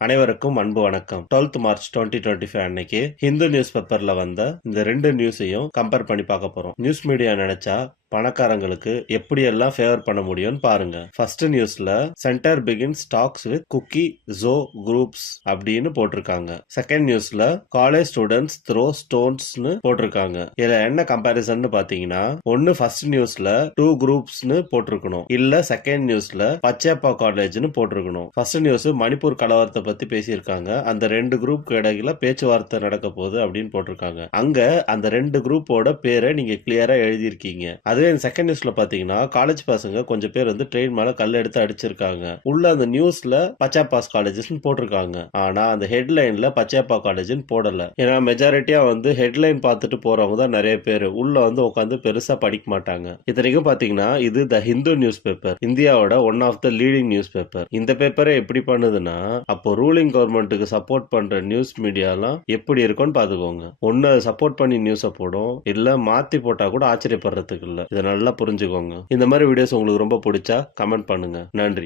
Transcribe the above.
அனைவருக்கும் அன்பு வணக்கம். 12th மார்ச் 2025 அன்னைக்கு ஹிந்து நியூஸ் பேப்பர்ல வந்த இந்த 2 நியூஸையும் கம்பேர் பண்ணி பார்க்க போறோம். நியூஸ் மீடியா நினைச்சா பணக்காரங்களுக்கு எப்படியெல்லாம் ஃபேவர் பண்ண முடியும்னு பாருங்க. ஃபர்ஸ்ட் நியூஸ்ல centre begins talks with Kuki Zo groups அப்படின்னு போட்டிருக்காங்க. செகண்ட் நியூஸ்ல காலேஜ் ஸ்டூடெண்ட்ஸ் த்ரோ ஸ்டோன்ஸ்னு போட்டிருக்காங்க. இதுல என்ன கம்பாரிசன் பாத்தீங்கன்னா, ஒன்னு ஃபர்ஸ்ட் நியூஸ்ல 2 குரூப்ஸ்னு போட்டிருக்கணும், இல்ல செகண்ட் நியூஸ்ல பச்சேப்பா காலேஜ்னு போட்டிருக்கணும். ஃபர்ஸ்ட் நியூஸ் மணிப்பூர் கலவரத்தை பத்தி பேசியிருக்காங்க. அந்த 2 குரூப் இடையில பேச்சுவார்த்தை நடக்க போகுது அப்படின்னு போட்டிருக்காங்க. அங்க அந்த 2 குரூப்போட பேரை நீங்க கிளியரா எழுதியிருக்கீங்க. அதுவே செகண்ட் நியூஸ்ல பாத்தீங்கன்னா, காலேஜ் பசங்க கொஞ்சம் பேர் வந்து ட்ரெயின் மேல கல் எடுத்து அடிச்சிருக்காங்க. உள்ள அந்த நியூஸ்ல பச்சாப்பாஸ் காலேஜஸ் போட்டிருக்காங்க. ஆனா அந்த ஹெட்லைன்ல பச்சாப்பா காலேஜ்னு போடல. ஏன்னா மெஜாரிட்டியா வந்து ஹெட்லைன் பார்த்துட்டு போறவங்க தான் நிறைய பேர் உள்ள வந்து உட்காந்து பெருசா படிக்க மாட்டாங்க. இத்தனைக்கும் பாத்தீங்கன்னா, இது த ஹிந்து நியூஸ் பேப்பர், இந்தியாவோட one of the leading newspaper. இந்த பேப்பரை எப்படி பண்ணுதுன்னா, அப்போ ரூலிங் கவர்மெண்ட்டுக்கு சப்போர்ட் பண்ற நியூஸ் மீடியாலாம் எப்படி இருக்கும்னு பாத்துக்கோங்க. ஒன்னு சப்போர்ட் பண்ணி நியூஸை போடும், இல்ல மாத்தி போட்டா கூட ஆச்சரியப்படுறதுக்கு இல்ல. இதை நல்லா புரிஞ்சுக்கோங்க. இந்த மாதிரி வீடியோஸ் உங்களுக்கு ரொம்ப பிடிச்சா கமெண்ட் பண்ணுங்க. நன்றி.